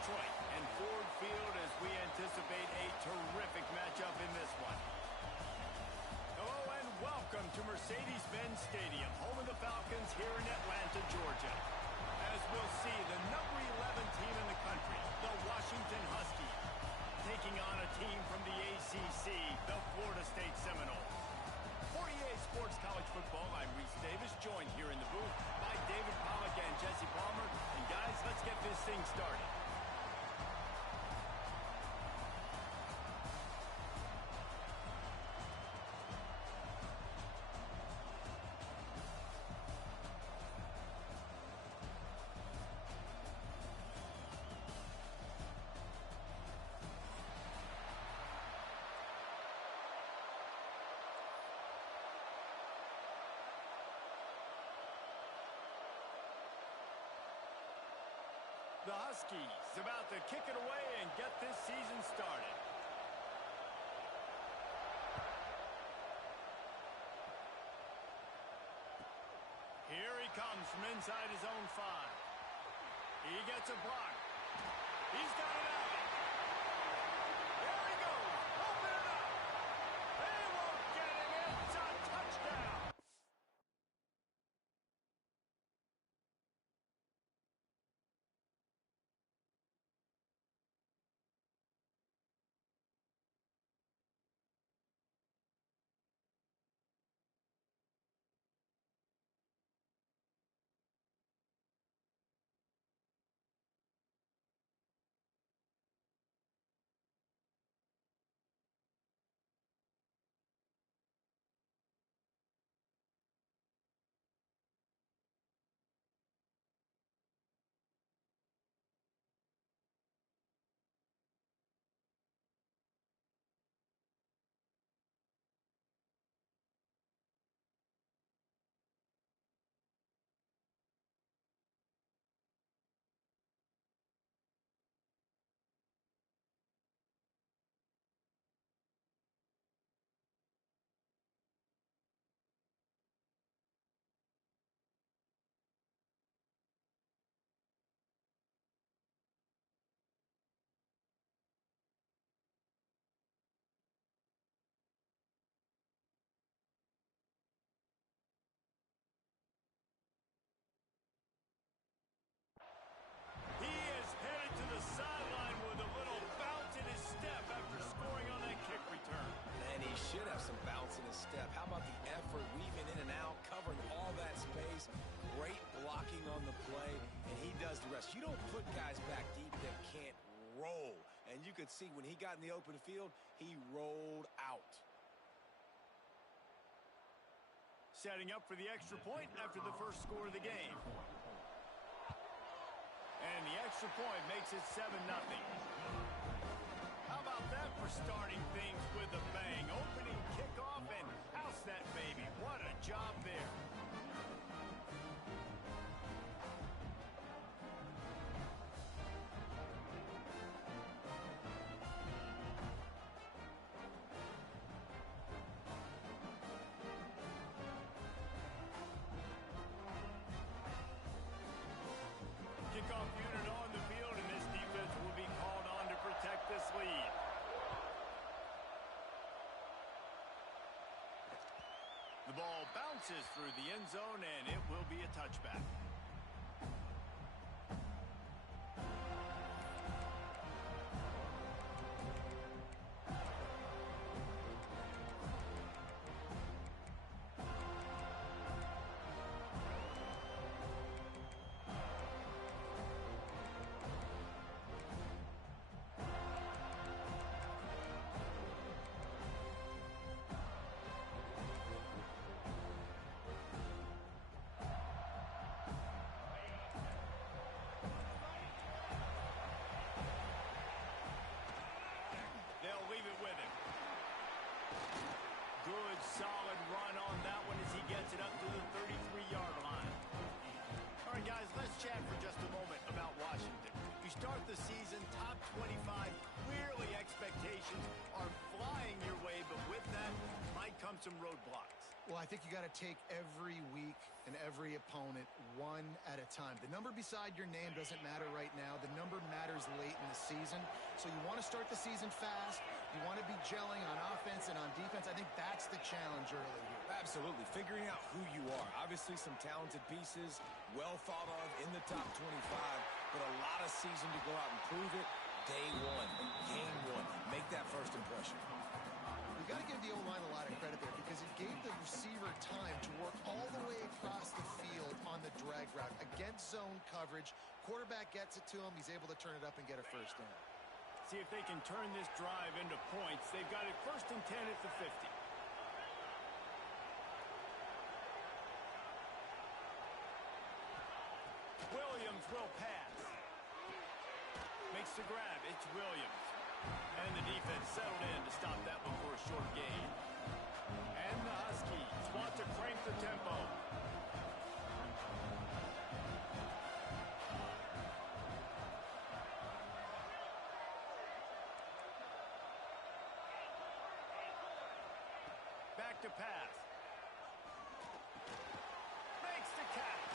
Detroit and Ford Field as we anticipate a terrific matchup in this one. Hello and welcome to Mercedes-Benz Stadium, home of the Falcons here in Atlanta, Georgia. As we'll see, the number 11 team in the country, the Washington Huskies, taking on a team from the ACC, the Florida State Seminoles. For EA Sports College Football, I'm Reese Davis, joined here in the booth by David Pollack and Jesse Palmer. And guys, let's get this thing started. The Huskies about to kick it away and get this season started. Here he comes from inside his own 5. He gets a block. He's got it out. There he goes. Open it up. They won't get him. It's a touchdown. He is headed to the sideline with a little bounce in his step after scoring on that kick return. And he should have some bounce in his step. How about the effort, weaving in and out, covering all that space, great blocking on the play, and he does the rest. You don't put guys back deep that can't roll. And you could see when he got in the open field, he rolled out. Setting up for the extra point after the first score of the game. And the extra point makes it 7-0. How about that for starting things with a bang? Opening kickoff and house that baby. What a job there. Kickoff unit on the field, and this defense will be called on to protect this lead. The ball bounces through the end zone, and it will be a touchback. They'll leave it with him. Good, solid run on that one as he gets it up to the 33-yard line. All right, guys, let's chat for just a moment about Washington. You start the season top 25. Clearly, expectations are flying your way, but with that might come some roadblocks. Well, I think you got to take every week and every opponent one at a time. The number beside your name doesn't matter right now. The number matters late in the season. So you want to start the season fast. You want to be gelling on offense and on defense. I think that's the challenge early here. Absolutely. Figuring out who you are. Obviously some talented pieces, well thought of in the top 25, but a lot of season to go out and prove it. Day one, game one. Make that first impression. You got to give the O-line a lot of credit there because it gave the receiver time to work all the way across the field on the drag route against zone coverage. Quarterback gets it to him. He's able to turn it up and get a first down. See if they can turn this drive into points. They've got it 1st and 10 at the 50. Williams will pass. Makes the grab. It's Williams. And the defense settled in to stop that one for a short gain. And the Huskies want to crank the tempo. Back to pass. Makes the catch.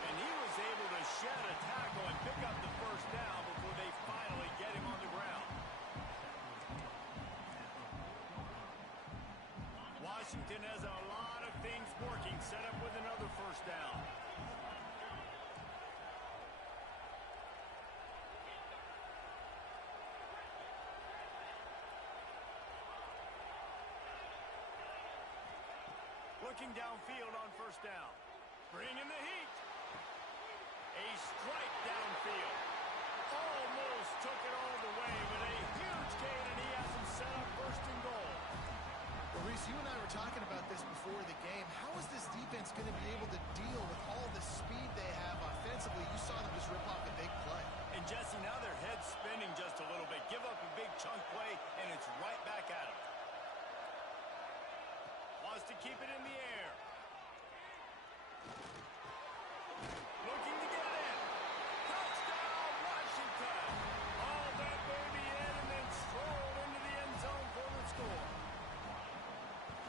And he was able to shed a tackle and pick up the first down before they finally get him on the ground. Washington has a lot of things working, set up with another first down. Looking downfield on first down. Bringing the heat. A strike downfield. Almost took it all the way, but a huge gain, and he has him set up 1st and goal. Well, Reese, you and I were talking about this before the game. How is this defense going to be able to deal with all the speed they have offensively? You saw them just rip off a big play. And Jesse, now their head's spinning just a little bit. Give up a big chunk play, and it's right back at him. Wants to keep it in the air. Looking to get it in. Touchdown, Washington. All that baby in and then strolled into the end zone for the score.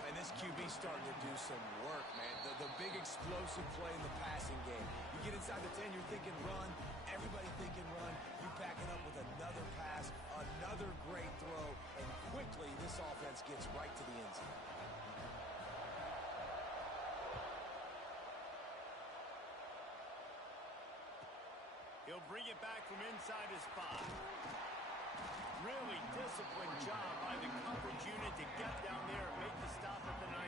And this QB starting to do some work, man. The big explosive play in the passing game. You get inside the 10, you're thinking run. Everybody thinking run. You back it up with another pass, another great throw, and quickly this offense gets right to the end zone. He'll bring it back from inside his 5. Really disciplined job by the coverage unit to get down there and make the stop at the 19.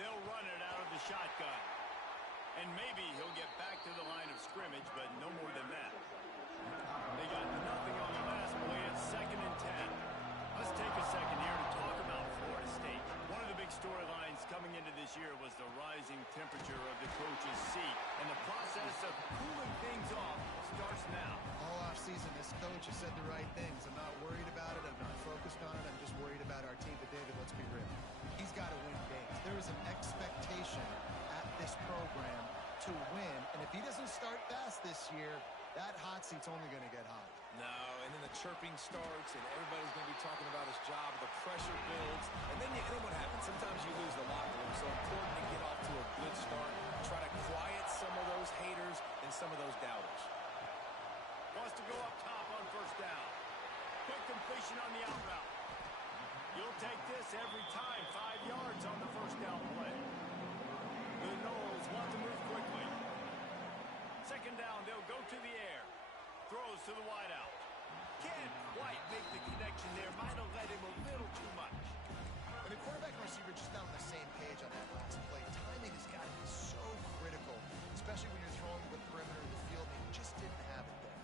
They'll run it out of the shotgun. And maybe he'll get back to the line of scrimmage, but no more than that. They got nothing on the last play. It's 2nd and 10. Let's take a second here to talk about Florida State. One of the big storylines coming into this year was the rising temperature of the coach's seat. And the process of cooling things off starts now. All offseason, this coach has said the right things. I'm not worried about it. I'm not focused on it. I'm just worried about our team. But, David, let's be real. He's got to win games. There is an expectation at this program to win. And if he doesn't start fast this year, that hot seat's only going to get hot. No, and then the chirping starts, and everybody's going to be talking about his job. The pressure builds, and then what happens? Sometimes you lose the locker room, so important to get off to a good start. Try to quiet some of those haters and some of those doubters. Wants to go up top on first down. Quick completion on the out route. You'll take this every time. 5 yards on the first down play. The Noles want to move quickly. 2nd down, they'll go to the air. Throws to the wideout. Can't quite make the connection there. Might have led him a little too much. And the quarterback and receiver just not on the same page on that last play. Timing has got to be so critical, especially when you're throwing to the perimeter of the field. They just didn't have it there.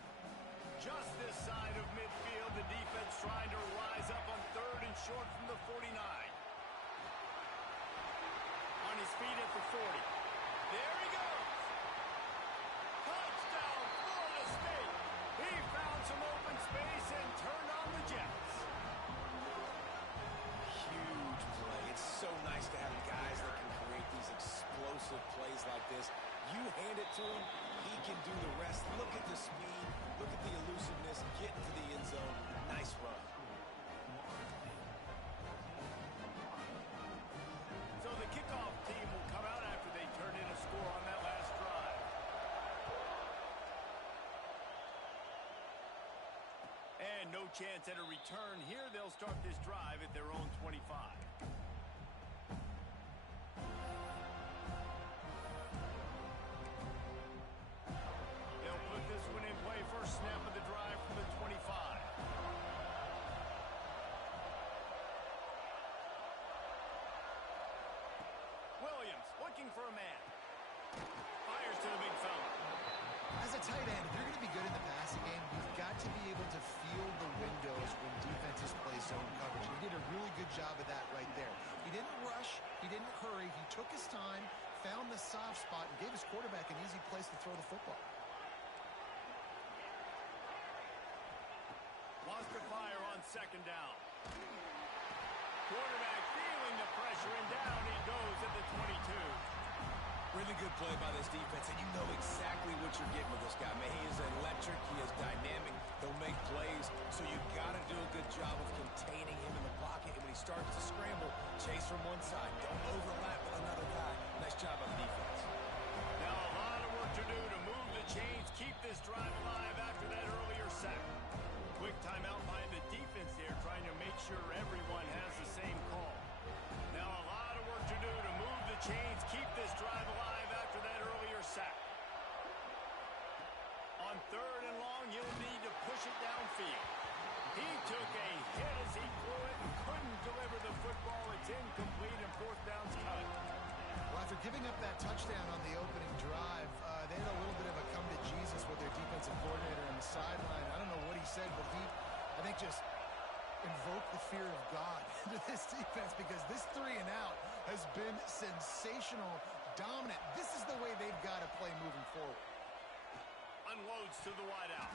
Just this side of midfield, the defense trying to rise up on 3rd and short from the 49. On his feet at the 40. There he goes. Touchdown, Florida State. He found some open space and turned on the Jets. Huge play. It's so nice to have guys that can create these explosive plays. this. You hand it to him, he can do the rest. Look at the speed, look at the elusiveness, get into the end zone. Nice run. So the kickoff team will come out after they turn in a score on that last drive. And no chance at a return here. They'll start this drive at their own 25. They'll put this one in play. First snap of the drive from the 25. Williams looking for a man. Fires to the big fella. As a tight end, if you're going to be good in the passing game, you've got to be able to feel the windows when defenses play zone coverage. He did a really good job of that right there. He didn't rush. He didn't hurry. He took his time, found the soft spot, and gave his quarterback an easy place to throw the football. Wants to fire on second down. Quarterback feeling the pressure, and down he goes at the 22. Really good play by this defense, and you know exactly what you're getting with this guy. Man, he is electric. He is dynamic. He'll make plays, so you've got to do a good job of containing him in the pocket. And when he starts to scramble, chase from one side. Don't overlap with another guy. Nice job by the defense. Now a lot of work to do to move the chains, keep this drive alive after that earlier sack. Quick timeout by the defense there, trying to make sure everyone has the same call. Now a lot of work to do to move the chains, keep this drive alive after that earlier sack. On third and long, he'll need to push it downfield. He took a hit as he threw it and couldn't deliver the football. It's incomplete and fourth down's cut. Well, after giving up that touchdown on the opening drive, they had a little bit of a come to Jesus with their defensive coordinator on the sideline. I don't know what he said, but he, I think, just invoked the fear of God into this defense, because this 3 and out has been sensational, dominant. This is the way they've got to play moving forward. Unloads to the wideout.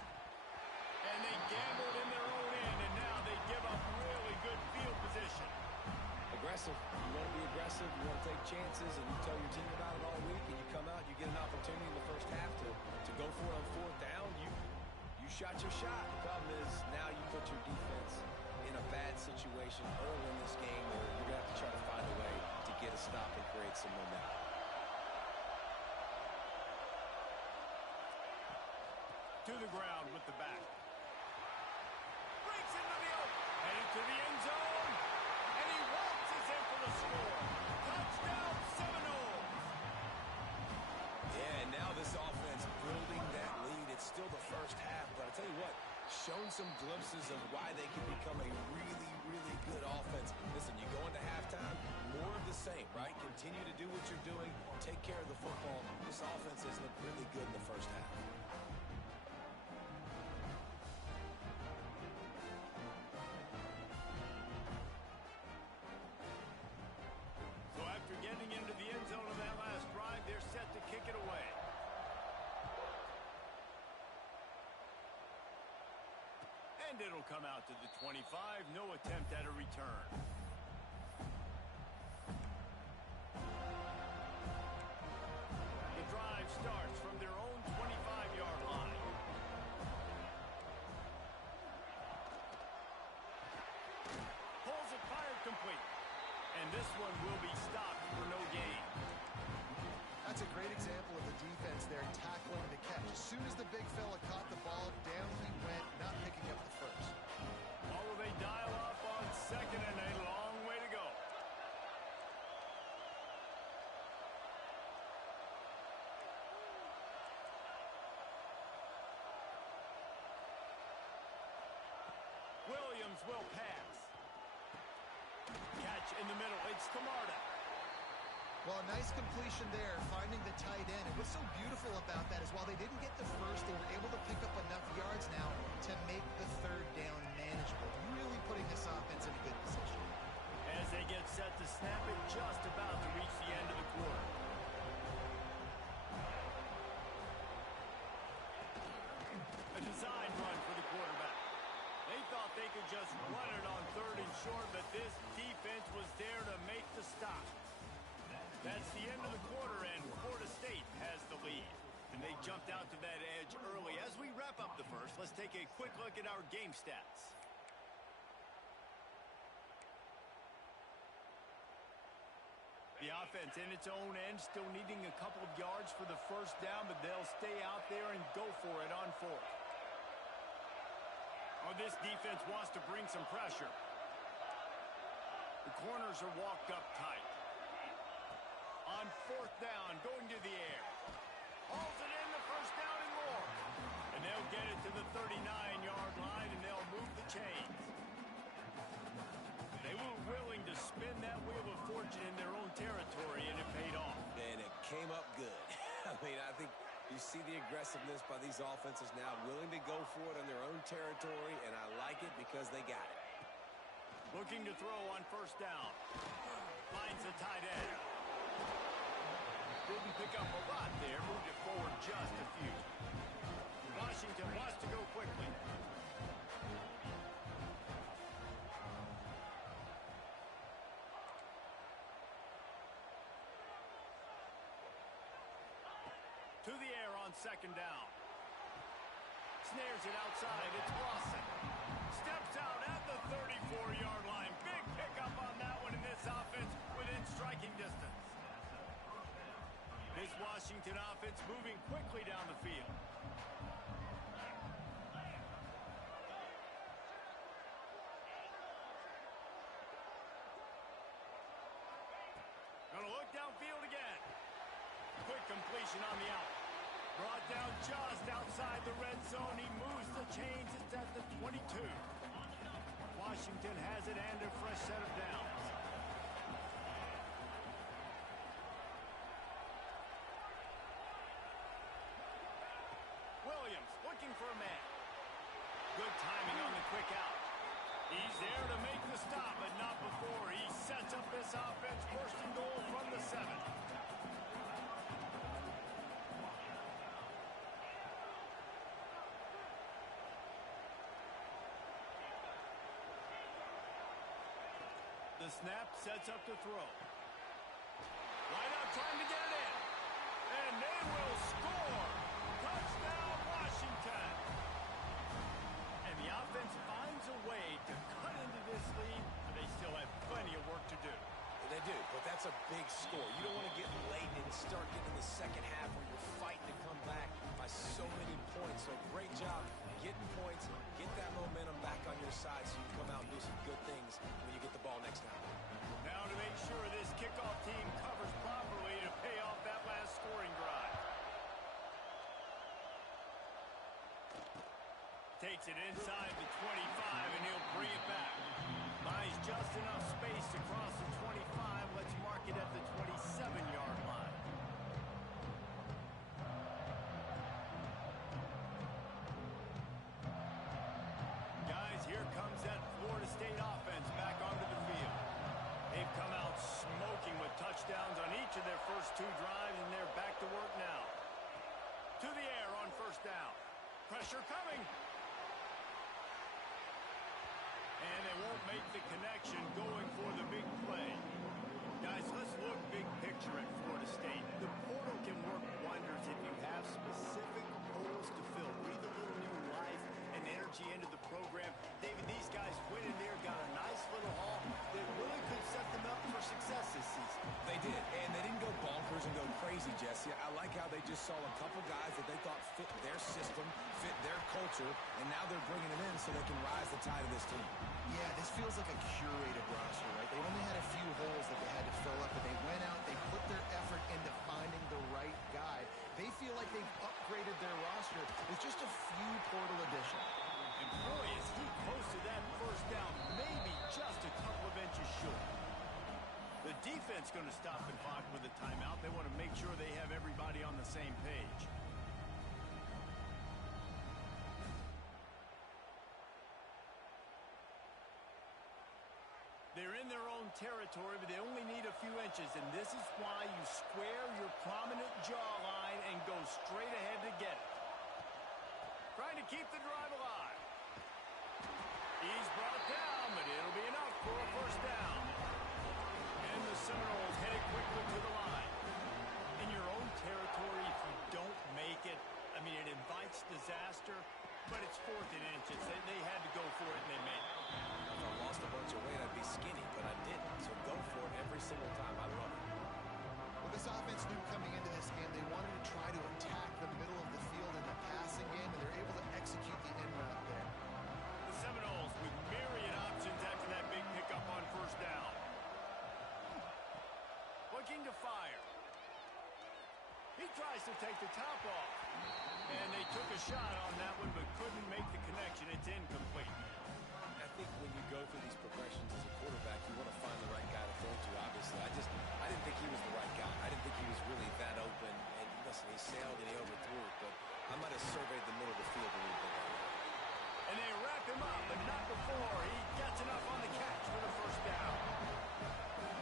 And they gambled in their own end, and now they give up really good field position. Aggressive. You want to be aggressive. You want to take chances, and you tell your team about it all week, and you come out, you get an opportunity in the first half to go for it on fourth down. You shot your shot. The problem is now you put your defense in a bad situation early in this game where you're going to have to try to find a way to get a stop and create some momentum. To the ground with the back. Breaks into the open. Headed to the end zone. And he waltzes in for the score. Touchdown Seminoles. Yeah, and now this offense building that lead. It's still the first half, but I tell you what, shown some glimpses of why they can become a really, really good offense. Listen, you go into halftime, more of the same, right? Continue to do what you're doing, take care of the football. This offense has looked really good in the first half. So after getting into the end zone of that last drive, they're set to kick it away. And it'll come out to the 25. No attempt at a return. The drive starts from their own 25-yard line. Pulls it, fired complete. And this one will be stopped for no gain. That's a great example of the defense there tackling the catch. As soon as the big fella caught the ball, down he went, not picking up the first. Or will they dial up on second, and a long way to go. Williams will pass. Catch in the middle. It's Camarda. Well, a nice completion there, finding the tight end. And what's so beautiful about that is while they didn't get the first, they were able to pick up enough yards now to make the third down manageable. Really putting this offense in a good position. As they get set to snap it, just about to reach the end of the quarter. A design run for the quarterback. They thought they could just run it on third and short, but this defense was there to make the stop. That's the end of the quarter, and Florida State take a quick look at our game stats. The offense in its own end still needing a couple of yards for the first down, but they'll stay out there and go for it on fourth. Oh, this defense wants to bring some pressure. The corners are walked up tight. On fourth down, going to the air. Hauls it in, the first down and more. And they'll get it to the 39-yard line, and they'll move the chains. They were willing to spin that wheel of fortune in their own territory, and it paid off. And it came up good. I mean, I think you see the aggressiveness by these offenses now, willing to go for it on their own territory, and I like it because they got it. Looking to throw on first down. Finds the tight end. Didn't pick up a lot there. Moved it forward just a few. Washington wants to go quickly. To the air on second down. Snares it outside. It's Lawson. Steps out at the 34-yard line. Big pickup on that one in this offense within striking distance. This Washington offense moving quickly down the field. Gonna look downfield again. Quick completion on the out. Brought down just outside the red zone. He moves the chains. It's at the 22. Washington has it and a fresh set of downs. Williams looking for a man. Good timing on the quick out. He's there to make the stop, but not before. He sets up this offense. First and goal from the 7. The snap sets up to throw. Right out trying to get it in. And they will score. Touchdown, Washington. And the offense finds a way to cut into this lead, but they still have plenty of work to do. They do, but that's a big score. You don't want to get late and start getting in the second half where you're fighting to come back by so many points. So great job getting points, get that momentum back on your side so you can come out and do some good things when you get the ball next time. Now to make sure this kickoff team covers properly to pay off that last scoring drive. Takes it inside the 25, and he'll bring it back. Buys just enough space to cross the 25. Let's mark it at the 27-yard line. Guys, here comes that Florida State offense back onto the field. They've come out smoking with touchdowns on each of their first 2 drives, and they're back to work now. To the air on first down. Pressure coming. And they won't make the connection going for the big play. Guys, let's look big picture at Florida State. The portal can work wonders if you have specific holes to fill. Breathe a little new life and energy into the program. David, these guys went in there, got a nice little haul that really could set them up for success this season. They did, and they didn't go bonkers and go crazy, Jesse. I like how they just saw a couple guys that they thought fit their system, fit their culture, and now they're bringing them in so they can rise the tide of this team. Yeah, this feels like a curated roster, right? They only had a few holes that they had to fill up, but they went out, they put their effort into finding the right guy. They feel like they've upgraded their roster with just a few portal additions. And boy, is he close to that first down, maybe just a couple of inches short. The defense going to stop the clock with a timeout. They want to make sure they have everybody on the same page. They're in their own territory, but they only need a few inches, and this is why you square your prominent jawline and go straight ahead to get it. Trying to keep the drive alive. He's brought down, but it'll be enough for a first down. And the Seminoles headed quickly to the line. In your own territory, if you don't make it, I mean, it invites disaster, but it's 4th and tries to take the top off. And they took a shot on that one, but couldn't make the connection. It's incomplete. I think when you go through these progressions as a quarterback, you want to find the right guy to throw to, obviously. I didn't think he was the right guy. I didn't think he was really that open. And listen, he sailed and he overthrew it, but I might have surveyed the middle of the field a little bit better. And they wrap him up, but not before he gets enough on the catch for the first down.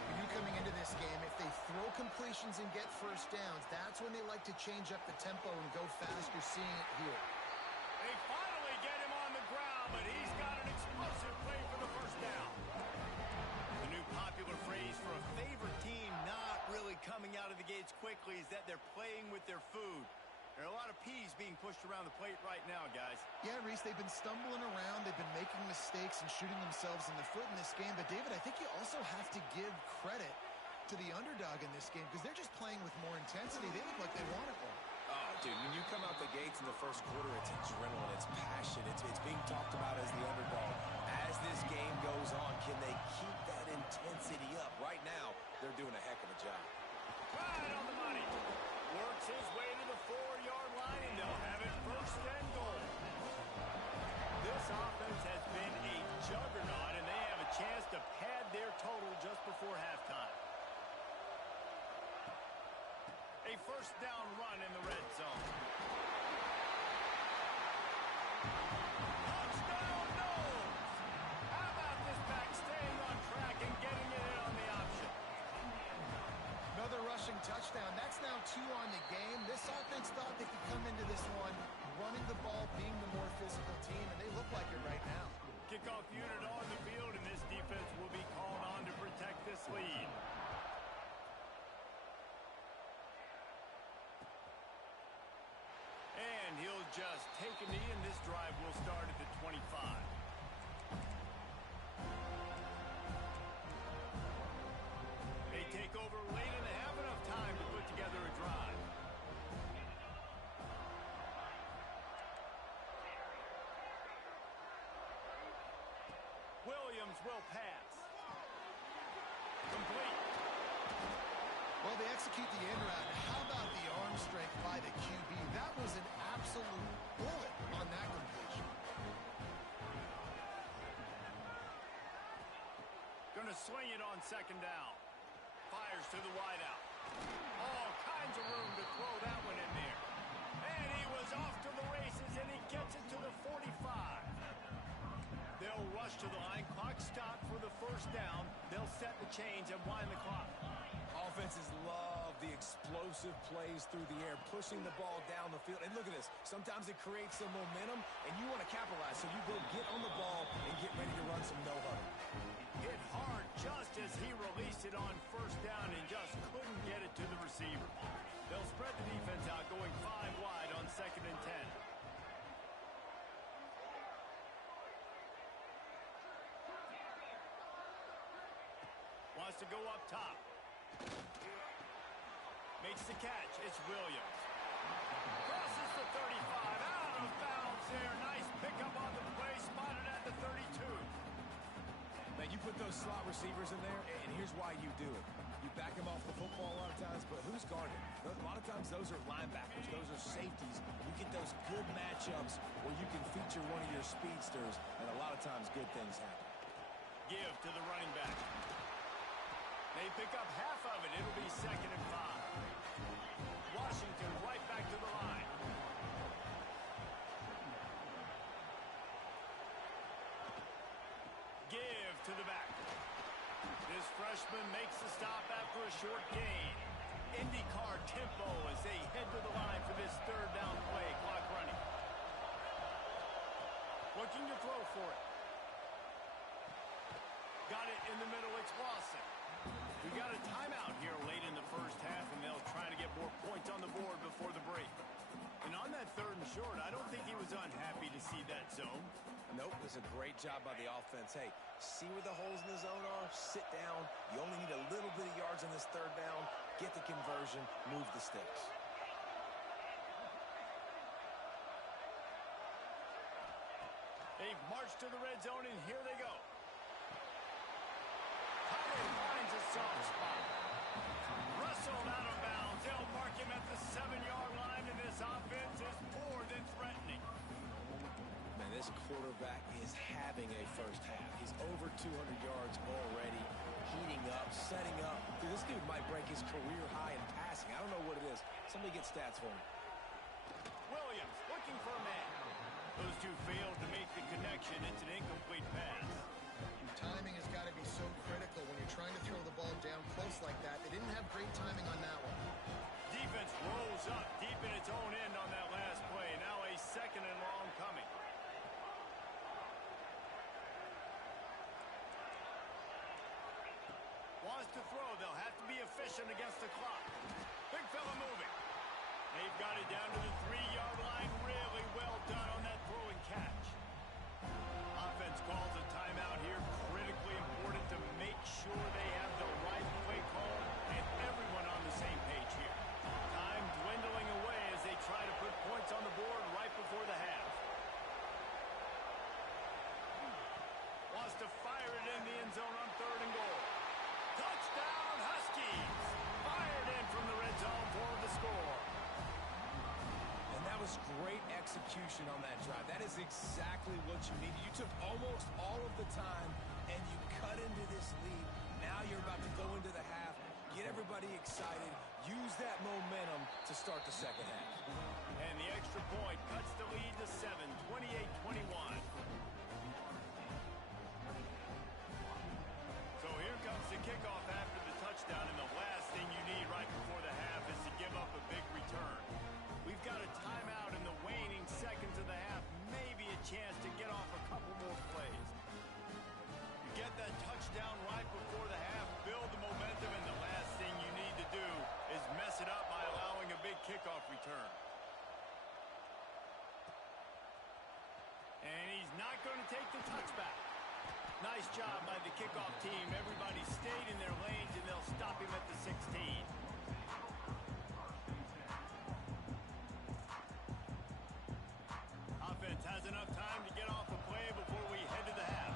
When you're coming into this game, if they throw completions and get first downs, that's when they like to change up the tempo and go fast. You're seeing it here. They finally get him on the ground, but he's got an explosive play for the first down. The new popular phrase for a favorite team not really coming out of the gates quickly is that they're playing with their food. There are a lot of peas being pushed around the plate right now, guys. Yeah, Reese, they've been stumbling around. They've been making mistakes and shooting themselves in the foot in this game. But, David, I think you also have to give credit to the underdog in this game because they're just playing with more intensity. They look like they want it more. Oh, dude, when you come out the gates in the first quarter, it's adrenaline, it's passion. It's being talked about as the underdog. As this game goes on, can they keep that intensity up? Right now, they're doing a heck of a job. Right on the money. Works his way to the 4-yard line, and they'll have it first and goal. This offense has been a juggernaut, and they have a chance to pad their total just before halftime. A first down run in the red zone. Touchdown, Knowles! How about this back staying on track and getting it in on the option? Another rushing touchdown. That's now 2 on the game. This offense thought they could come into this one running the ball, being the more physical team, and they look like it right now. Kickoff unit on the field, and this defense will be called on to protect this lead. And he'll just take a knee, and this drive will start at the 25. They take over late in the half, enough time to put together a drive. Williams will pass. Complete. Well, they execute the end route. How about the arm strength by the QB? That was an absolute bullet on that completion. Going to swing it on second down. Fires to the wideout. All kinds of room to throw that one in there. And he was off to the races, and he gets it to the 45. They'll rush to the line. Clock stop for the first down. They'll set the chains and wind the clock. Offenses love the explosive plays through the air, pushing the ball down the field. And look at this. Sometimes it creates some momentum, and you want to capitalize. So you go get on the ball and get ready to run some no-huddle. Hit hard just as he released it on first down and just couldn't get it to the receiver. They'll spread the defense out, going 5 wide on second and 10. Wants to go up top. Makes the catch. It's Williams. Crosses the 35. Out of bounds there. Nice pickup on the play. Spotted at the 32. Man, you put those slot receivers in there, and here's why you do it. You back them off the football a lot of times, but who's guarding? A lot of times those are linebackers. Those are safeties. You get those good matchups where you can feature one of your speedsters, and a lot of times good things happen. Give to the running back. They pick up half of it. It'll be second and 5. Washington right back to the line. Give to the back. This freshman makes the stop after a short gain. IndyCar tempo as they head to the line for this third down play. Clock running. Looking to throw for it. Got it in the middle. It's Lawson. We got a timeout here late in the first half, and they'll try to get more points on the board before the break. And on that third and short, I don't think he was unhappy to see that zone. Nope, it was a great job by the offense. Hey, see where the holes in the zone are, sit down. You only need a little bit of yards on this third down. Get the conversion, move the sticks. They've marched to the red zone, and here they go. Tight end finds a soft spot. Wrestled out of bounds They'll mark him at the 7-yard line, and this offense is more than threatening. Man, this quarterback is having a first half. He's over 200 yards already, heating up, setting up. Dude, this dude might break his career high in passing. I don't know what it is. Somebody get stats for him. Williams looking for a man. Those two failed to make the connection. It's an incomplete pass. Timing has got to be so critical when you're trying to throw the ball down close like that. They didn't have great timing on that one. Defense rolls up deep in its own end on that last play. Now a 2nd and long coming. Wants to throw. They'll have to be efficient against the clock. Big fella moving. They've got it down to the 3-yard line. Really well done on that throw and catch. Offense calls a timeout here. Critically important to make sure they have the right play call and everyone on the same page here. Time dwindling away as they try to put points on the board right before the half. Wants to fire it in the end zone on 3rd and goal. Touchdown Huskies! Fired in from the red zone for the score. And that was great execution on that drive. That is exactly what you needed. You took almost all of the time, and you cut into this lead. Now you're about to go into the half, get everybody excited, use that momentum to start the second half. And the extra point cuts the lead to 7, 28-21. So here comes the kickoff after the touchdown, and the last thing you need right before the half is to give up a big return. We've got a timeout in the waning seconds of the half, maybe a chance to get off a couple more plays. You get that touchdown right before the half, build the momentum, and the last thing you need to do is mess it up by allowing a big kickoff return. And he's not going to take the touchback. Nice job by the kickoff team. Everybody stayed in their lanes, and they'll stop him at the 16. Offense has enough time to get off a play before we head to the half.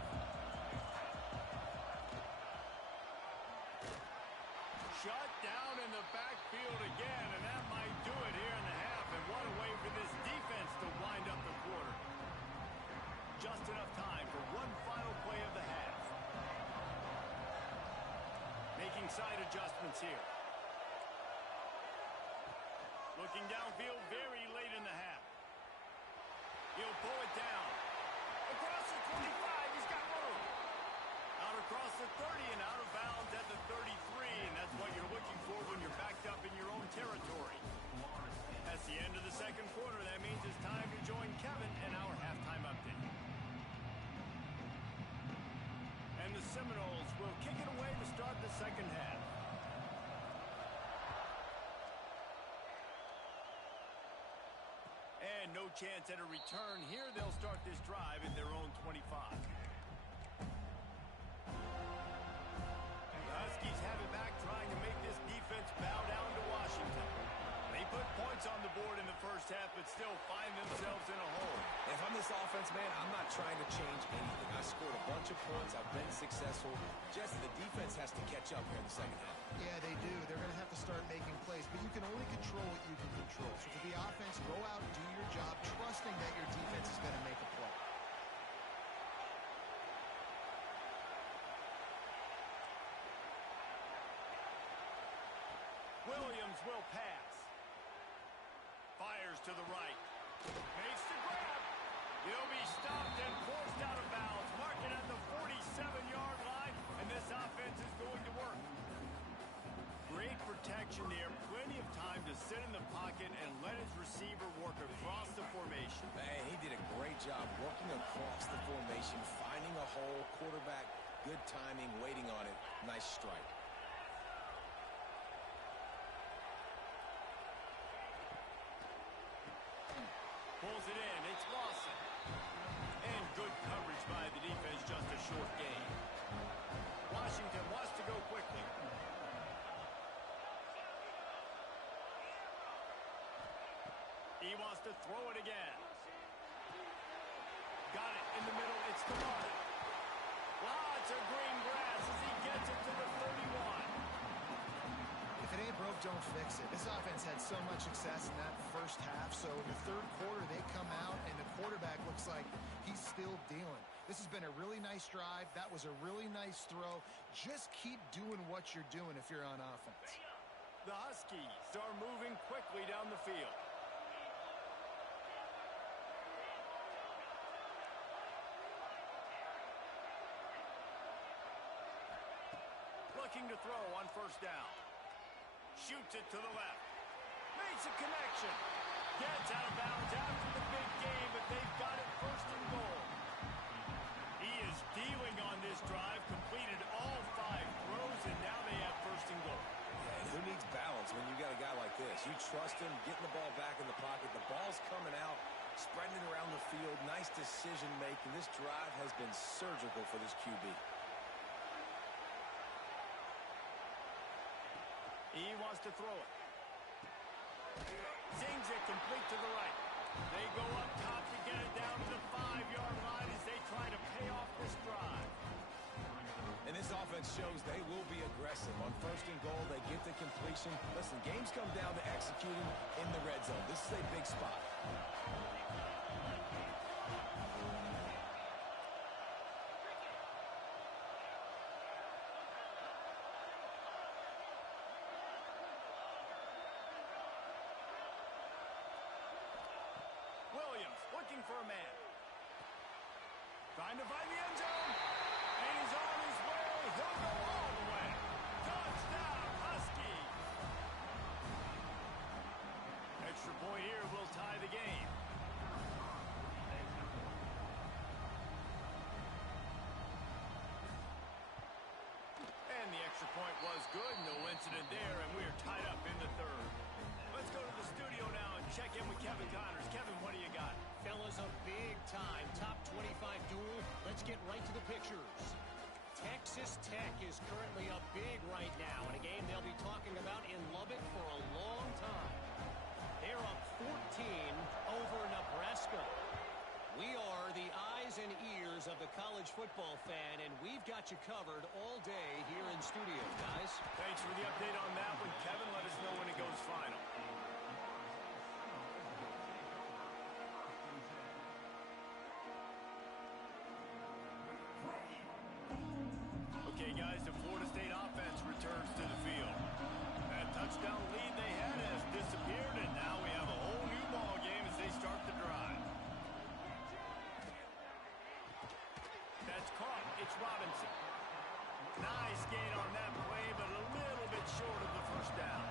Shut down in the backfield again, and that might do it here in the half. And what a way for this defense to wind up the quarter. Just enough time for one final play of the half. Making side adjustments here. Looking downfield very late in the half. He'll pull it down. Across the 25, he's got room. Out across the 30 and out of bounds at the 33, and that's what you're looking for when you're backed up in your own territory. That's the end of the second quarter. That means it's time to join Kevin and our halftime update. And the Seminoles will kick it away to start the second half. And no chance at a return here. They'll start this drive at their own 25. The Huskies have it back, trying to make this defense bow down to Washington. They put points on the board in the first half, but still find themselves in a hole. If I'm this offense, man, I'm not trying to change anything. I scored a bunch of points. I've been successful. Just the defense has to catch up here in the second half. Yeah, they do. They're going to have to start making plays, but you can only control what you can control. So for the offense, go out, do your job, trusting that your defense is going to make a play. Williams will pass. Fires to the right. Makes the grab. He'll be stopped and forced out of bounds. Marking at the 47-yard line, and this offense is going to work. Great protection there. Plenty of time to sit in the pocket and let his receiver work across the formation. Man, he did a great job working across the formation, finding a hole, quarterback, good timing, waiting on it. Nice strike. Pulls it in. It's Lawson. And good coverage by the defense, just a short gain. Washington wants to go quickly. He wants to throw it again. Got it in the middle. It's Kamara. Lots of green grass as he gets it to the 31. If it ain't broke, don't fix it. This offense had so much success in that first half, so in the third quarter they come out and the quarterback looks like he's still dealing. This has been a really nice drive. That was a really nice throw. Just keep doing what you're doing if you're on offense. The Huskies are moving quickly down the field. Looking to throw on first down. Shoots it to the left. Makes a connection. Gets out of bounds after the big game, but they've got it first and goal. He is dealing on this drive, completed all 5 throws, and now they have first and goal. Yeah, and who needs balance when you got a guy like this? You trust him, getting the ball back in the pocket. The ball's coming out, spreading it around the field. Nice decision making. This drive has been surgical for this QB. He wants to throw it. Zings it complete to the right. They go up top to get it down to the 5-yard line as they try to pay off this drive. And this offense shows they will be aggressive. On first and goal, they get the completion. Listen, games come down to executing in the red zone. This is a big spot. Williams looking for a man. Trying to find the end zone. And he's on his way. He'll go all the way. Touchdown, Huskies. Extra point here will tie the game. And the extra point was good. No incident there, and we're tied up in the third. Let's go to the studio now and check in with Kevin Connors. Kevin, what do you got? Fellas, a big-time top 25 duel. Let's get right to the pictures. Texas Tech is currently up big right now in a game they'll be talking about in Lubbock for a long time. They're up 14 over Nebraska. We are the eyes and ears of the college football fan, and we've got you covered all day here in studio, guys. Thanks for the update on that one, Kevin. Let us know when it goes final. Okay, guys, the Florida State offense returns to the field. That touchdown lead they had has disappeared, and now we have a whole new ball game as they start the drive. That's caught. It's Robinson. Nice gain on that play, but a little bit short of the first down.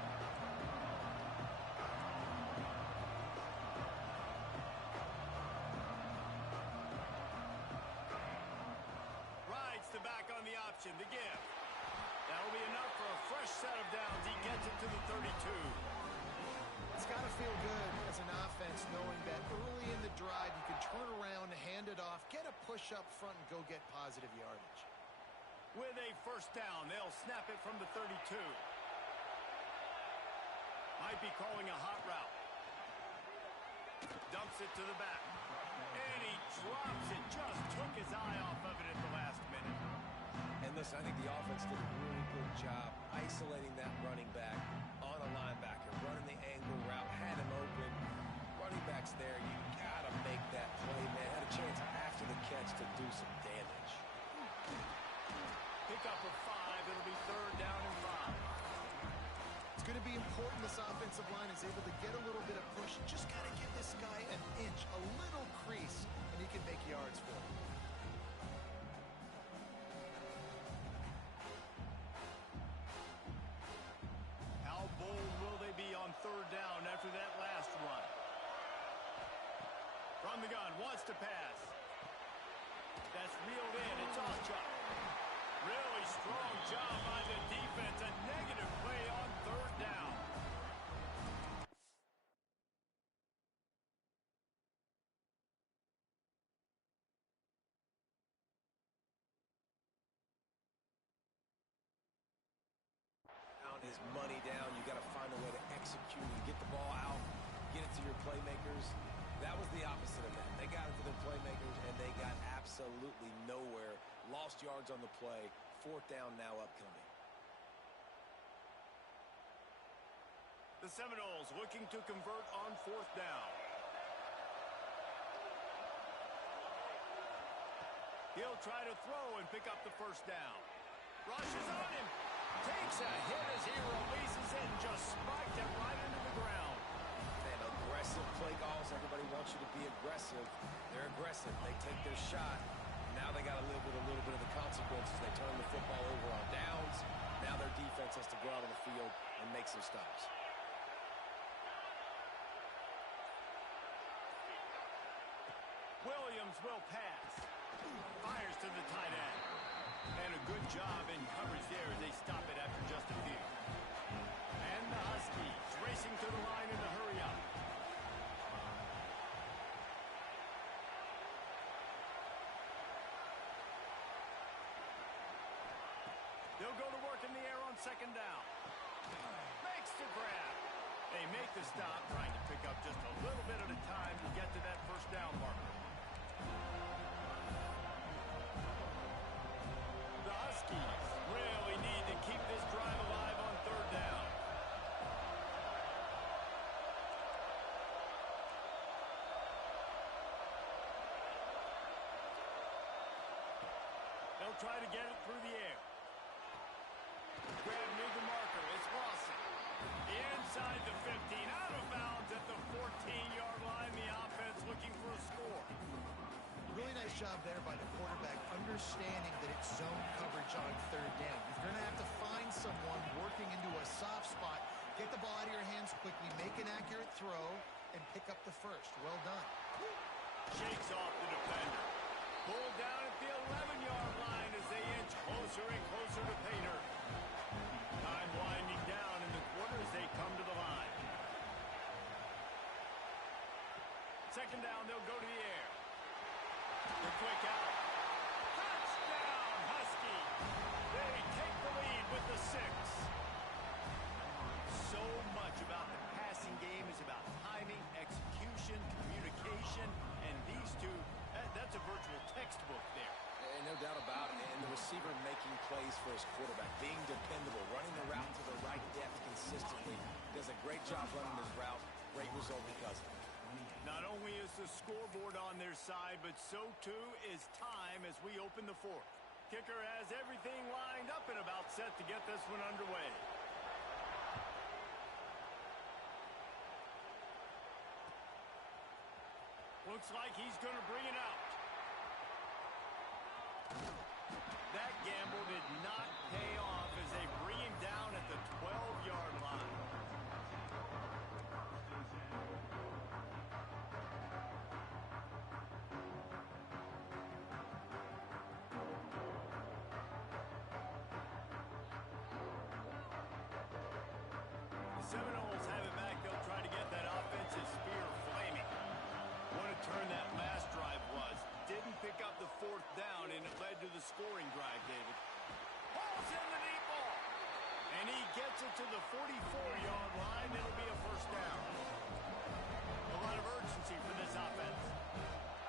Rides the back on the option. The give. That'll be enough for a fresh set of downs. He gets it to the 32. It's got to feel good as an offense knowing that early in the drive you can turn around, hand it off, get a push up front, and go get positive yardage. With a first down, they'll snap it from the 32. Might be calling a hot route. Dumps it to the back. And he drops it. Just took his eye off of it at the last minute. And listen, I think the offense did a really good job isolating that running back on a linebacker, running the angle route, had him open. Running back's there. You got to make that play, man. Had a chance after the catch to do some damage. Pick up of 5. It'll be third down and 5. It's going to be important this offensive line is able to get a little bit of push. Just got to give this guy an inch, a little crease, and he can make yards for him. How bold will they be on third down after that last run? From the gun, wants to pass. That's reeled in. It's off Chuck. Really strong job by the defense. A negative play on third down. Is money down. You got to find a way to execute and get the ball out, get it to your playmakers. That was the opposite of that. They got it to their playmakers, and they got absolutely nowhere. Lost yards on the play. Fourth down now upcoming. The Seminoles looking to convert on 4th down. He'll try to throw and pick up the 1st down. Rushes on him. Takes a hit as he releases it and just spiked it right into the ground. And aggressive play calls. Everybody wants you to be aggressive. They're aggressive. They take their shot. Now they got to live with a little bit of the consequences. They turn the football over on downs. Now their defense has to go out on the field and make some stops. Williams will pass. Fires to the tight end. And a good job in coverage there as they stop it after just a few. And the Huskies racing to the line in a hurry up. They'll go to work in the air on 2nd down. Makes the grab. They make the stop, trying to pick up just a little bit at a time to get to that 1st down marker. The Huskies really need to keep this drive alive on 3rd down. They'll try to get it through the air. Grab near the marker. It's Lawson. Inside the 15. Out of bounds at the 14-yard line. The offense looking for a score. Really nice job there by the quarterback, understanding that it's zone coverage on 3rd down. You're going to have to find someone working into a soft spot, get the ball out of your hands quickly, make an accurate throw, and pick up the 1st. Well done. Shakes off the defender. Pulled down at the 11-yard line as they inch closer and closer to Pater. Time winding down in the quarter as they come to the line. 2nd down, they'll go to the air. The quick out. Touchdown, Husky. They take the lead with the 6. So much about the passing game is about timing, execution, communication, and these two, that's a virtual textbook there. And no doubt about it. And the receiver making plays for his quarterback, being dependable, running the route to the right depth consistently. Does a great job running his route. Great result because of it. Not only is the scoreboard on their side, but so too is time as we open the 4th. Kicker has everything lined up and about set to get this one underway. Looks like he's going to bring it out. That gamble did not pay off as they bring him down at the 12-yard line. Seminoles have it back. They'll try to get that offensive spear flaming. What a turn that last drive was. Didn't pick up the 4th down, and it led to the scoring drive, David. Hauls in the deep ball. And he gets it to the 44-yard line. It'll be a 1st down. A lot of urgency for this offense.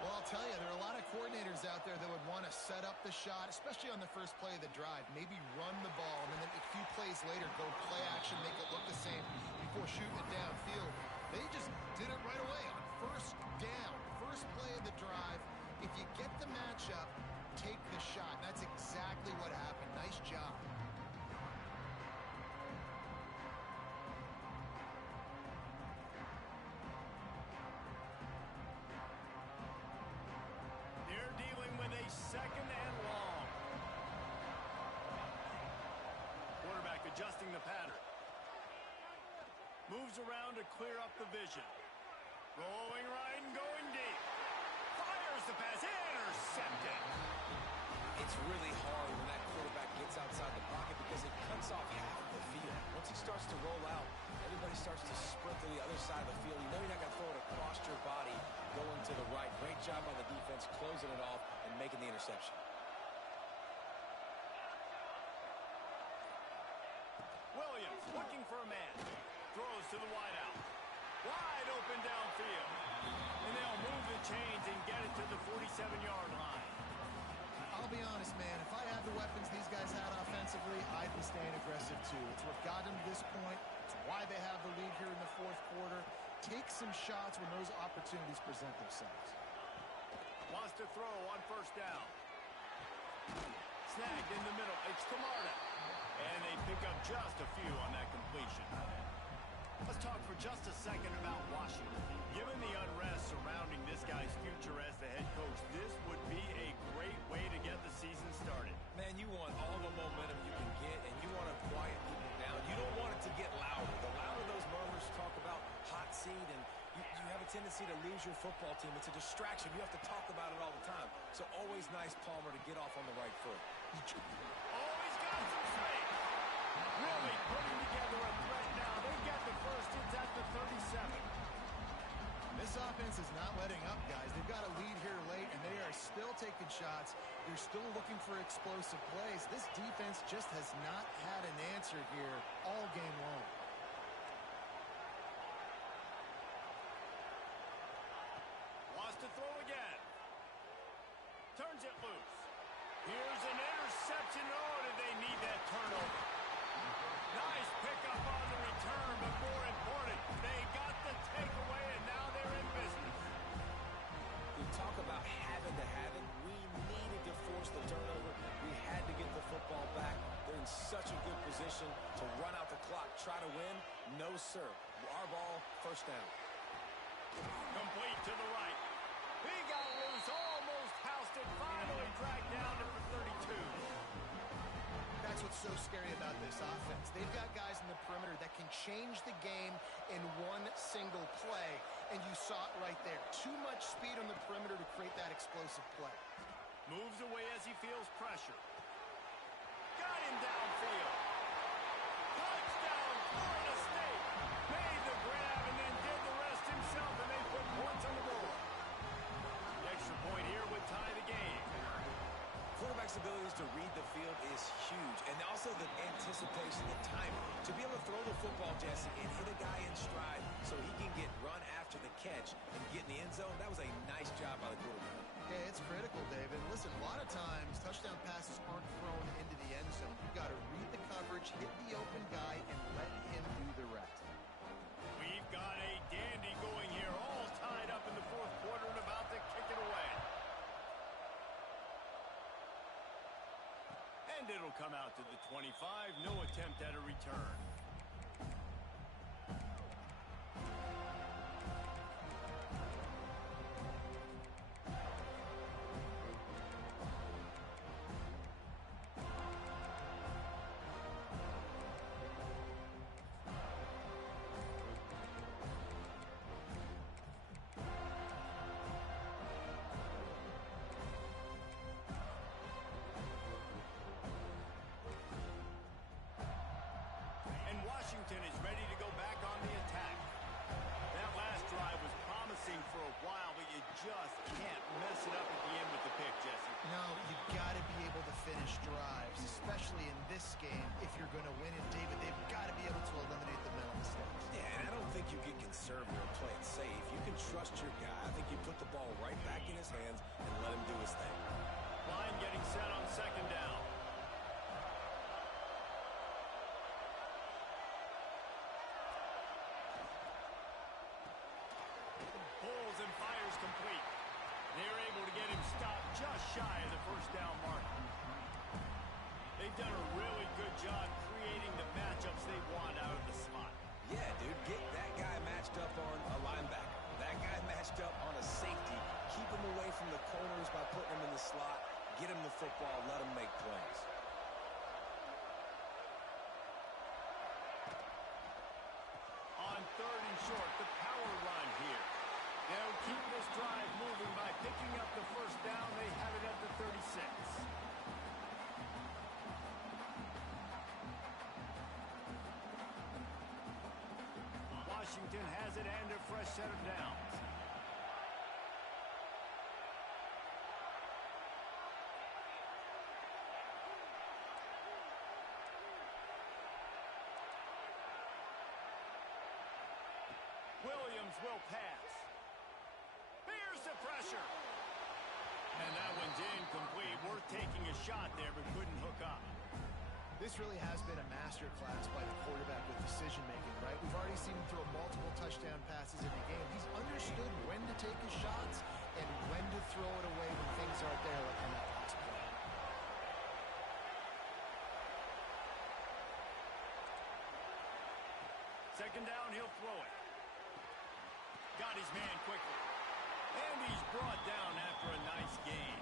Well, I'll tell you, there are a lot of coordinators out there that would want to set up the shot, especially on the first play of the drive, maybe run the ball, and then a few plays later go play action, make it look the same before shooting it downfield. They just did it right away on 1st down. First play of the drive. If you get the matchup, take the shot. That's exactly what happened. Nice job. They're dealing with a 2nd and long. Quarterback adjusting the pattern. Moves around to clear up the vision. Rolling right and going deep. Fires the pass. Intercepted. It's really hard when that quarterback gets outside the pocket because it cuts off half of the field. Once he starts to roll out, everybody starts to sprint to the other side of the field. You know you're not going to throw it across your body going to the right. Great job by the defense closing it off and making the interception. Williams looking for a man. Throws to the wideout. Wide open downfield. And they'll move the chains and get it to the 47-yard line. I'll be honest, man. If I had the weapons these guys had offensively, I'd be staying aggressive too. It's what got them to this point. It's why they have the lead here in the fourth quarter. Take some shots when those opportunities present themselves. Wants to throw on first down. Snagged in the middle. It's Camarda. And they pick up just a few on that completion. Let's talk for just a second about Washington. Given the unrest surrounding this guy's future as the head coach, this would be a great way to get the season started. Man, you want all the momentum you can get, and you want to quiet people down. You don't want it to get louder. The louder those murmurs talk about hot seat, and you have a tendency to lose your football team. It's a distraction. You have to talk about it all the time. So always nice, Palmer, to get off on the right foot. Always got some space. Really putting together a threat now. They get the first. It's at the 37. This offense is not letting up, guys. They've got a lead here late, and they are still taking shots. They're still looking for explosive plays. This defense just has not had an answer here all game long. Wants to throw again. Turns it loose. Here's an interception. Oh, did they need that turnover? Nice pickup on the return, but more important, they got the takeaway, and now they're in business. We talk about having to have it. We needed to force the turnover. We had to get the football back. They're in such a good position to run out the clock, try to win. No, sir. Our ball, first down. Complete to the right. He got loose, almost housed it, finally dragged down to the 32. That's what's so scary about this offense. They've got guys in the perimeter that can change the game in one single play, and you saw it right there. Too much speed on the perimeter to create that explosive play. Moves away as he feels pressure. Got him downfield. Touchdown, Florida State. Made the grab and then did the rest himself, and they put points on the board. The extra point here would tie the game. Quarterback's abilities to read the field is huge, and also the anticipation, the timing. To be able to throw the football, Jesse, and hit a guy in stride so he can get run after the catch and get in the end zone, that was a nice job by the quarterback. Yeah, it's critical, David. Listen, a lot of times touchdown passes aren't thrown into the end zone. You've got to read the coverage, hit the open guy, and let him do the rest. We've got a dandy going here, all tied up in the fourth quarter and about to kick it away. And it'll come out to the 25. No attempt at a return. Washington is ready to go back on the attack. That last drive was promising for a while, but you just can't mess it up at the end with the pick, Jesse. No, you've got to be able to finish drives, especially in this game. If you're going to win it, David, they've got to be able to eliminate the mental mistakes. Yeah, and I don't think you get conservative or play it safe. You can trust your guy. I think you put the ball right back in his hands and let him do his thing. Line getting set on second down. Pulls and fires complete. They're able to get him stopped just shy of the first down mark. They've done a really good job creating the matchups they want out of the slot. Yeah, dude, get that guy matched up on a linebacker. That guy matched up on a safety. Keep him away from the corners by putting him in the slot. Get him the football. Let him make plays. On third and short, the power run here. They'll keep this drive moving by picking up the first down. They have it at the 36. Washington has it and a fresh set of downs. Williams will pass. Here's the pressure. And that one's incomplete. Worth taking a shot there, but couldn't hook up. This really has been a masterclass by the quarterback with decision-making, right? We seen him throw multiple touchdown passes in the game. He's understood when to take his shots and when to throw it away when things aren't there, like on that last play. Second down, he'll throw it. Got his man quickly. And he's brought down after a nice gain.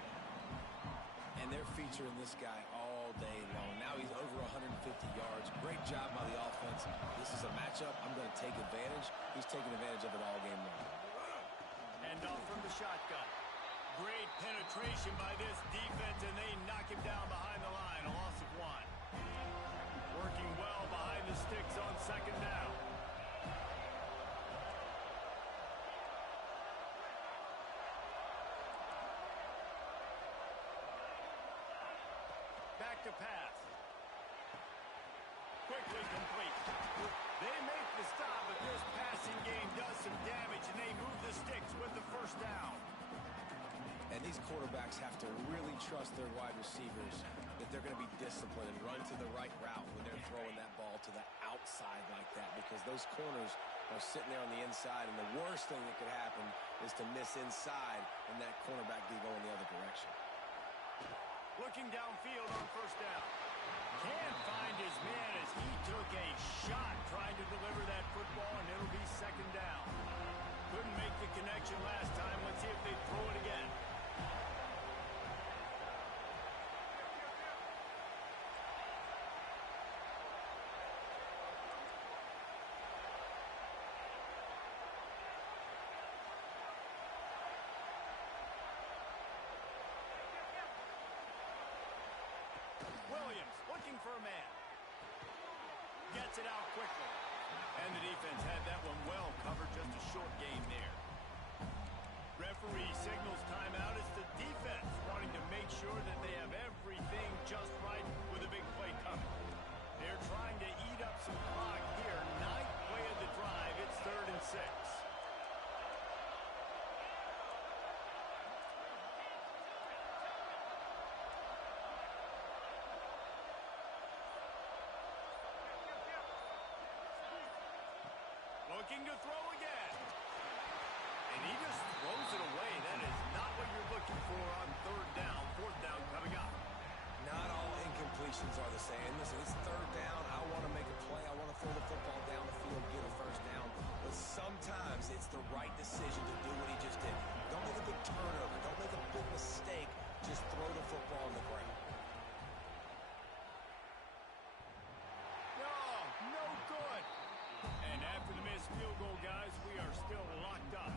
And they're featuring this guy all day long. Now he's over 150 yards. Great job by the offense. This is a matchup I'm going to take advantage. He's taking advantage of it all game long. And off from the shotgun. Great penetration by this defense, and they knock him down behind the line. A loss of 1. Working well behind the sticks on second down. Back to pass. Quickly complete. They make the stop, but this passing game does some damage, and they move the sticks with the first down. And these quarterbacks have to really trust their wide receivers that they're going to be disciplined and run to the right route when they're throwing that ball to the outside like that, because those corners are sitting there on the inside, and the worst thing that could happen is to miss inside and that cornerback be going the other direction. Looking downfield on first down. Can't find his man as he took a shot trying to deliver that football, and it'll be second down. Couldn't make the connection last time. Let's see if they throw it again. Williams looking for a man. Gets it out quickly. And the defense had that one well covered, just a short gain there. Referee signals timeout. It's the defense wanting to make sure that they have everything just right with a big play coming. They're trying to eat up some clock here. 9th play of the drive. It's 3rd and 6. Looking to throw again. And he just throws it away. That is not what you're looking for on 3rd down. 4th down coming up. Not all incompletions are the same. Listen, it's 3rd down. I want to make a play. I want to throw the football down the field, get a first down. But sometimes it's the right decision to do what he just did. Don't make a big turnover. Don't make a big mistake. Just throw the football on the ground. No good. And after the missed field goal, guys, we are still locked up.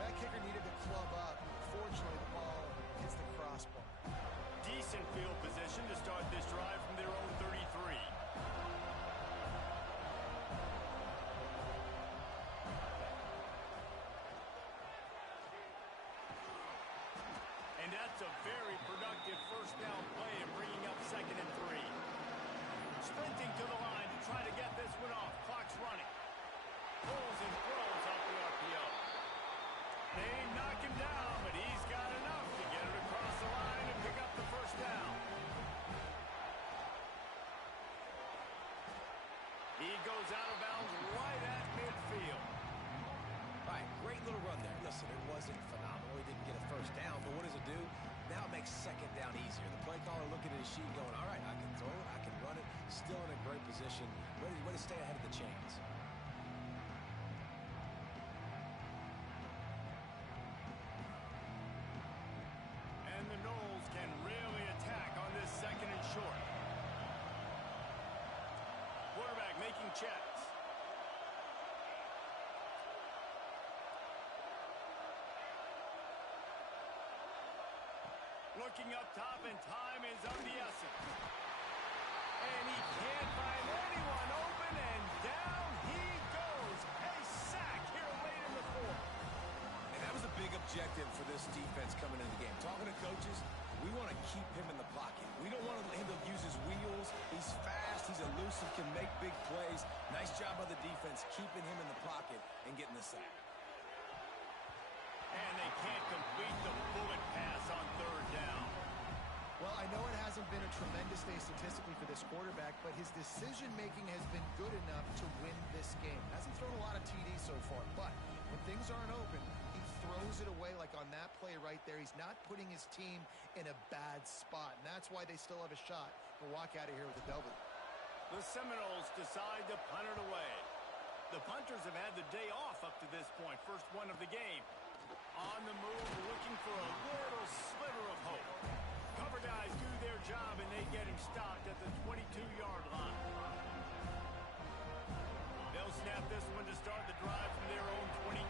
That kicker needed to club up. Fortunately, the ball hits the crossbar. Decent field position to start this drive from their own 33. And that's a very productive first down play and bringing up 2nd and 3. Sprinting to the line to try to get this one off. Clock's running. Pulls and throws off the RPO. They knock him down, but he's got enough to get it across the line and pick up the first down. He goes out of bounds right at midfield. All right, great little run there. Listen, it wasn't phenomenal. He didn't get a first down, but what does it do? Now it makes 2nd down easier. The play caller looking at his sheet going, all right, I can throw it, I can run it. Still in a great position, ready to stay ahead of the chains. And the Knowles can really attack on this 2nd and short. Quarterback making checks. Looking up top, and time is of the essence. And he can't find anyone open, and down he goes. A sack here late in the 4th. And that was a big objective for this defense coming into the game. Talking to coaches, we want to keep him in the pocket. We don't want him to use his wheels. He's fast, he's elusive, can make big plays. Nice job by the defense keeping him in the pocket and getting the sack. And they can't complete the bullet pass on 3rd down. Well, I know it hasn't been a tremendous day statistically for this quarterback, but his decision-making has been good enough to win this game. Hasn't thrown a lot of TDs so far, but when things aren't open, he throws it away like on that play right there. He's not putting his team in a bad spot, and that's why they still have a shot to walk out of here with a W. The Seminoles decide to punt it away. The punters have had the day off up to this point, first one of the game. On the move, looking for a little sliver of hope. Cover guys do their job, and they get him stopped at the 22-yard line. They'll snap this one to start the drive from their own 22.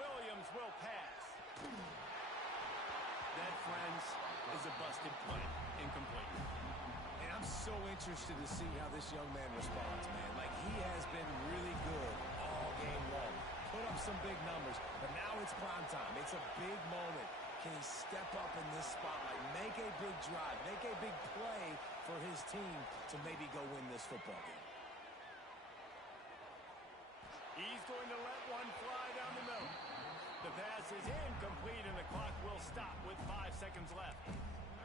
Williams will pass. That, friends, is a busted punt. Incomplete. And I'm so interested to see how this young man responds, man. Like, he has been really good all game long. Put up some big numbers, but now it's prime time. It's a big moment. Can he step up in this spotlight, make a big drive, make a big play for his team to maybe go win this football game? He's going to let one fly down the middle. The pass is incomplete, and the clock will stop with 5 seconds left.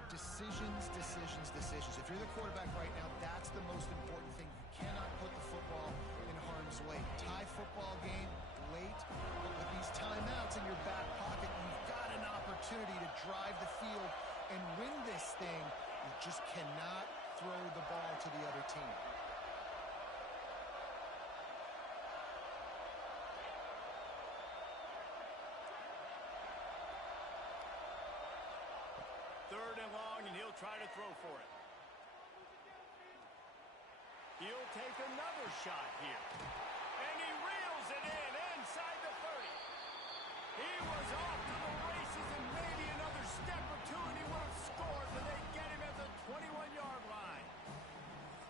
Decisions, decisions, decisions. If you're the quarterback right now, that's the most important thing. You cannot put the football in harm's way. Tie football game late, but with these timeouts in your back pocket, you've got an opportunity to drive the field and win this thing. You just cannot throw the ball to the other team. Third and long, and he'll try to throw for it. He'll take another shot here. And he reels it in inside the 30. He was off to the races, and maybe another step or two, and he would have scored, but they get him at the 21-yard line.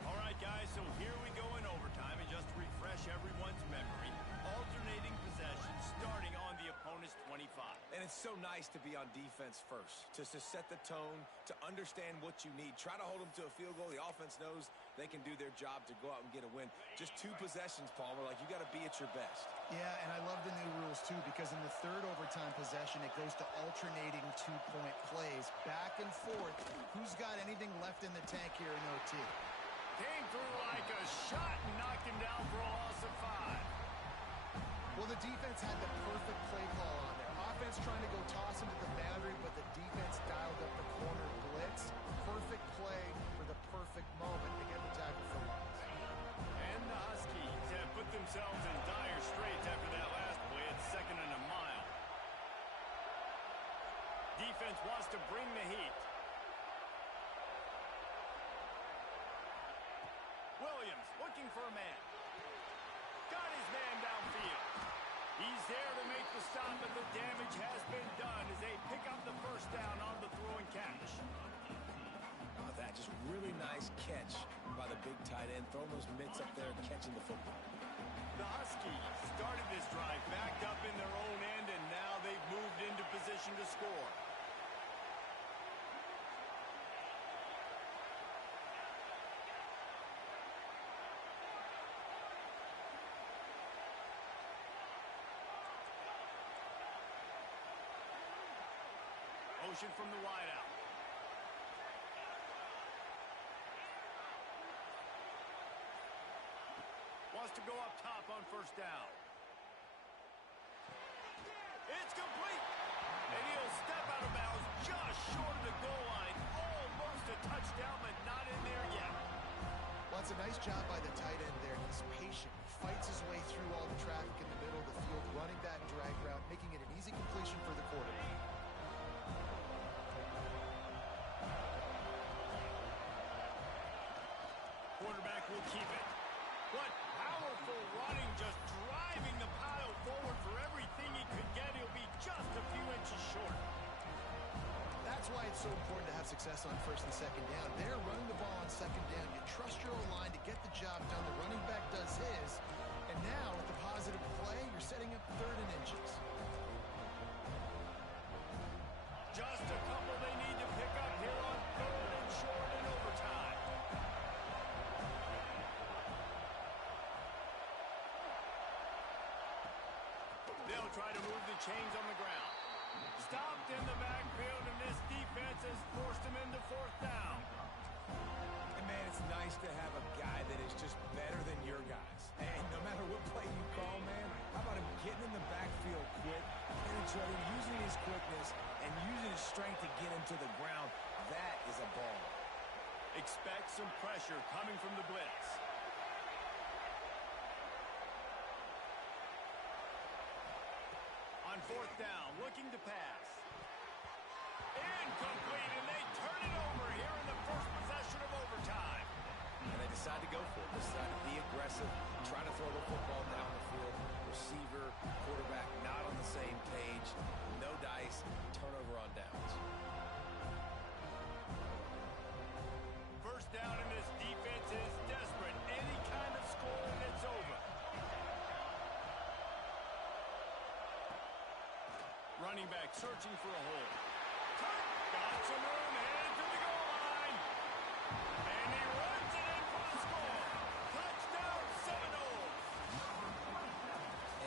All right, guys, so here we go in overtime, and just to refresh everyone's memory, alternating possessions starting on the opponent's 25. And it's so nice to be on defense first, to set the tone, to understand what you need. Try to hold them to a field goal. The offense knows they can do their job to go out and get a win. Just 2 possessions, Palmer. Like, you got to be at your best. Yeah, and I love the new rules, too, because in the third overtime possession, it goes to alternating 2-point plays. Back and forth. Who's got anything left in the tank here in OT? Came through like a shot and knocked him down for a loss of 5. Well, the defense had the perfect play call on there. Offense trying to go toss him to the boundary, but the defense dialed up the corner blitz. Perfect play for the perfect moment to get the tackle for loss. And the Huskies have put themselves in dire straits after that last play at 2nd and a mile. Defense wants to bring the heat. Williams looking for a man. Got his man downfield. He's there to make the stop, but the damage has been done as they pick up the first down on the throw and catch. Oh, that just really nice catch by the big tight end. Throwing those mitts up there and catching the football. The Huskies started this drive backed up in their own end, and now they've moved into position to score. Motion from the wideout. Wants to go up top on first down. It's complete. And he'll step out of bounds just short of the goal line. Almost a touchdown, but not in there yet. Well, it's a nice job by the tight end there. He's patient. He fights his way through all the traffic in the middle of the field, running that drag route, making it an easy completion for the quarterback. Quarterback will keep it. What powerful running, just driving the pile forward for everything he could get. He'll be just a few inches short. That's why it's so important to have success on first and second down. They're running the ball on second down. You trust your O-line to get the job done. The running back does his. And now, with the positive play, you're setting up 3rd and inches. Just a couple they need to pick up here on 3rd and short in overtime. They'll try to move the chains on the ground. Stopped in the backfield, and this defense has forced him into fourth down. And, man, it's nice to have a guy that is just better than your guys. And no matter what play you call, man, how about him getting in the backfield quick, penetrating, using his quickness, and using his strength to get him to the ground? That is a ball. Expect some pressure coming from the blitz. On fourth down, looking to pass. Incomplete, and they turn it over here in the first possession of overtime. And they decide to go for it. Decide to be aggressive, try to throw the football down the field. Receiver, quarterback not on the same page. No dice, turnover on downs. First down, and this defense is desperate. Any kind of score, and it's over. Running back searching for a hole. Got some room, headed to the goal line. And he runs it in for the score. Touchdown, Seminoles.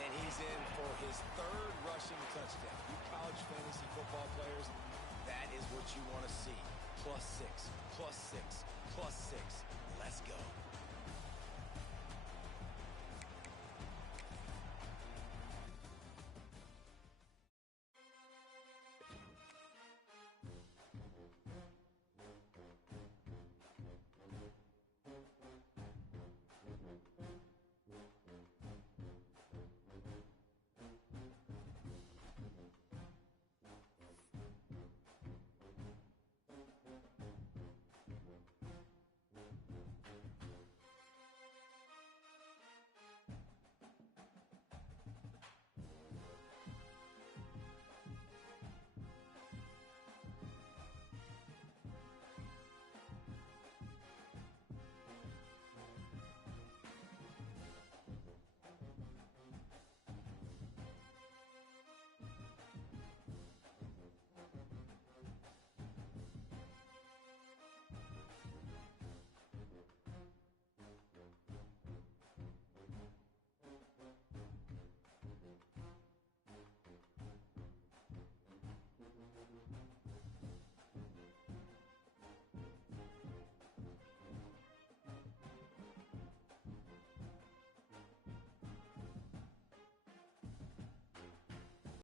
And he's in for his third rushing touchdown. You college fantasy football players, that is what you want to see. +6, +6, +6. Let's go.